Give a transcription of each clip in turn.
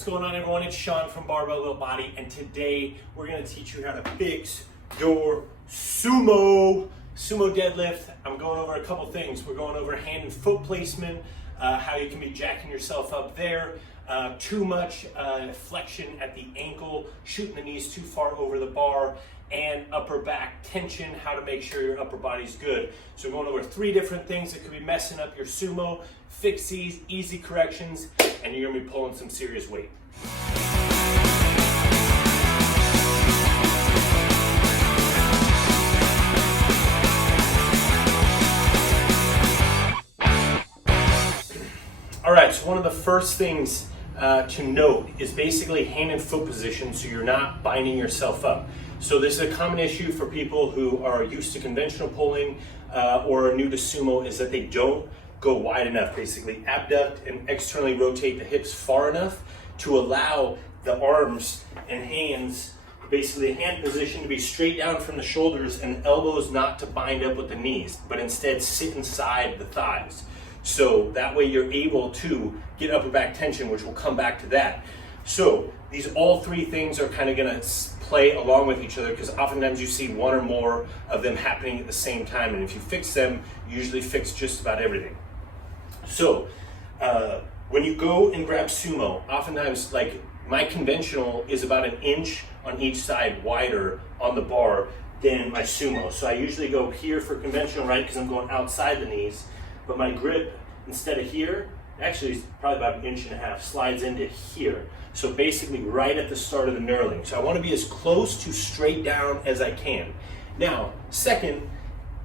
What's going on, everyone? It's Sean from Barbell Little Body, and today we're going to teach you how to fix your sumo deadlift. I'm going over a couple things. We're going over hand and foot placement, how you can be jacking yourself up there, too much flexion at the ankle, shooting the knees too far over the bar, and upper back tension, how to make sure your upper body's good. So we're going over 3 different things that could be messing up your sumo. Fix these, easy corrections, and you're gonna be pulling some serious weight. All right, so one of the first things to note is basically hand and foot position, so you're not binding yourself up. So this is a common issue for people who are used to conventional pulling or are new to sumo, is that they don't go wide enough. Basically abduct and externally rotate the hips far enough to allow the arms and hands, basically hand position, to be straight down from the shoulders and elbows not to bind up with the knees, but instead sit inside the thighs. So that way you're able to get upper back tension, which we'll come back to that. So these all 3 things are kind of gonna play along with each other, because oftentimes you see one or more of them happening at the same time, and if you fix them, you usually fix just about everything. So when you go and grab sumo, oftentimes, like my conventional is about 1 inch on each side wider on the bar than my sumo. So I usually go here for conventional, right, because I'm going outside the knees, but my grip, instead of here, actually is probably about 1.5 inches, slides into here. So basically right at the start of the knurling. So I want to be as close to straight down as I can. Now, second,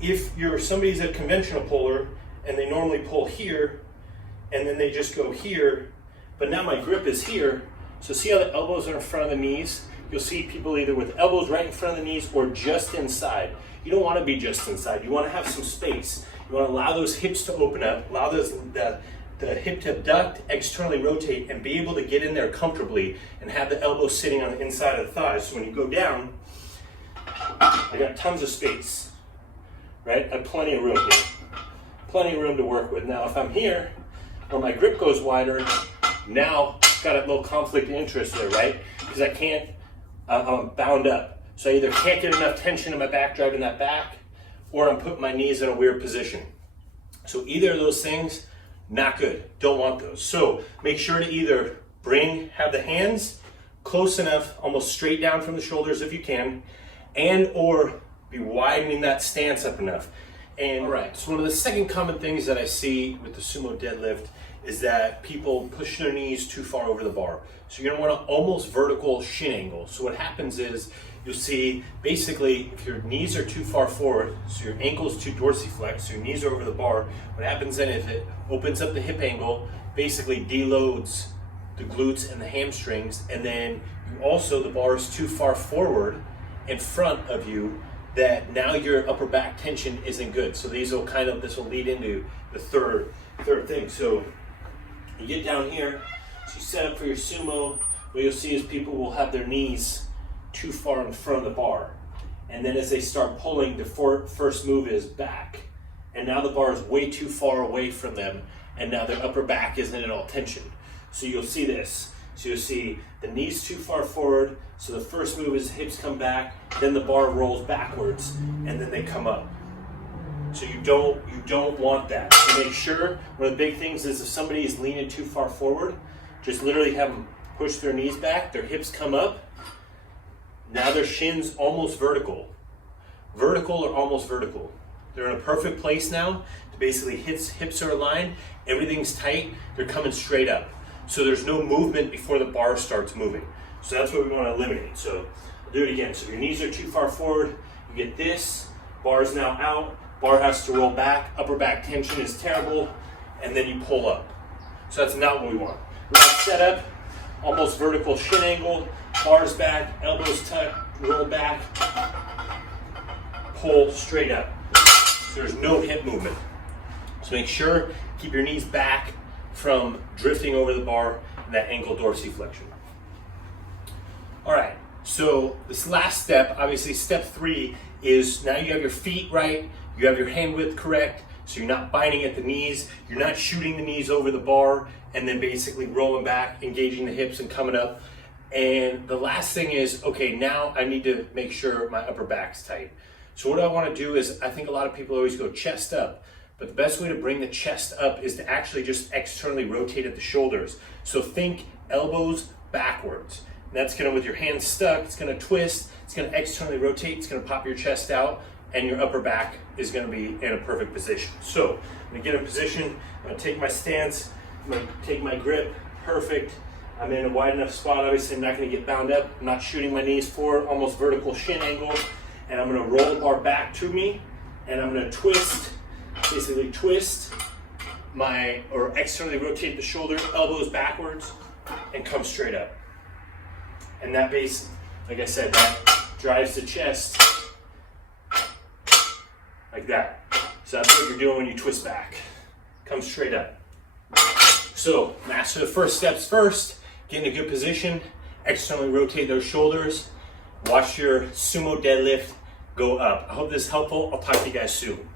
if somebody's a conventional puller and they normally pull here and then they just go here, but now my grip is here. So see how the elbows are in front of the knees? You'll see people either with elbows right in front of the knees or just inside. You don't want to be just inside. You want to have some space. You want to allow those hips to open up, allow the hip to abduct, externally rotate, and be able to get in there comfortably and have the elbow sitting on the inside of the thighs. So when you go down, I got tons of space, right? I have plenty of room here. Plenty of room to work with. Now if I'm here, or my grip goes wider, now I've got a little conflict of interest there, right? Because I can't, I'm bound up. So I either can't get enough tension in my back, driving that back, or I'm putting my knees in a weird position. So either of those things, not good, don't want those. So make sure to either have the hands close enough, almost straight down from the shoulders if you can, and or be widening that stance up enough. And all right, so one of the second common things that I see with the sumo deadlift is that people push their knees too far over the bar. So you're gonna want an almost vertical shin angle. So what happens is, you'll see basically if your knees are too far forward, so your ankle's too dorsiflexed, so your knees are over the bar, what happens then is it opens up the hip angle, basically deloads the glutes and the hamstrings, and then the bar is too far forward in front of you, that now your upper back tension isn't good. So this will lead into the third thing. So you get down here, so you set up for your sumo, what you'll see is people will have their knees too far in front of the bar. And then as they start pulling, the first move is back. And now the bar is way too far away from them, and now their upper back isn't at all tensioned. So you'll see this. So you'll see the knees too far forward, so the first move is hips come back, then the bar rolls backwards, and then they come up. So you don't want that. So make sure, one of the big things is if somebody is leaning too far forward, just literally have them push their knees back, their hips come up. Now their shin's almost vertical. Vertical or almost vertical. They're in a perfect place now. Basically hips are aligned, everything's tight, they're coming straight up. So there's no movement before the bar starts moving. So that's what we want to eliminate. So I'll do it again. So if your knees are too far forward, you get this, bar's now out, bar has to roll back, upper back tension is terrible, and then you pull up. So that's not what we want. We're gonna set up, almost vertical shin angle, bars back, elbows tucked, roll back, pull straight up. So there's no hip movement. So make sure, keep your knees back from drifting over the bar and that ankle dorsiflexion. All right, so this last step, obviously step 3, is now you have your feet right, you have your hand width correct, So you're not binding at the knees, you're not shooting the knees over the bar and then basically rolling back, engaging the hips and coming up. And the last thing is, okay, now I need to make sure my upper back's tight. So what I want to do is, I think a lot of people always go chest up, but the best way to bring the chest up is to actually just externally rotate at the shoulders. So think elbows backwards. And that's gonna, with your hands stuck, it's gonna twist, it's gonna externally rotate, it's gonna pop your chest out, and your upper back is gonna be in a perfect position. So I'm gonna get in position, I'm gonna take my stance, I'm gonna take my grip, perfect. I'm in a wide enough spot, obviously I'm not gonna get bound up, I'm not shooting my knees forward, almost vertical shin angle, and I'm gonna roll the bar back to me, and I'm gonna twist, basically twist or externally rotate the shoulder, elbows backwards, and come straight up. And that base, like I said, that drives the chest like that. So that's what you're doing when you twist back. Come straight up. So master the first steps first, get in a good position, externally rotate those shoulders, watch your sumo deadlift go up. I hope this is helpful. I'll talk to you guys soon.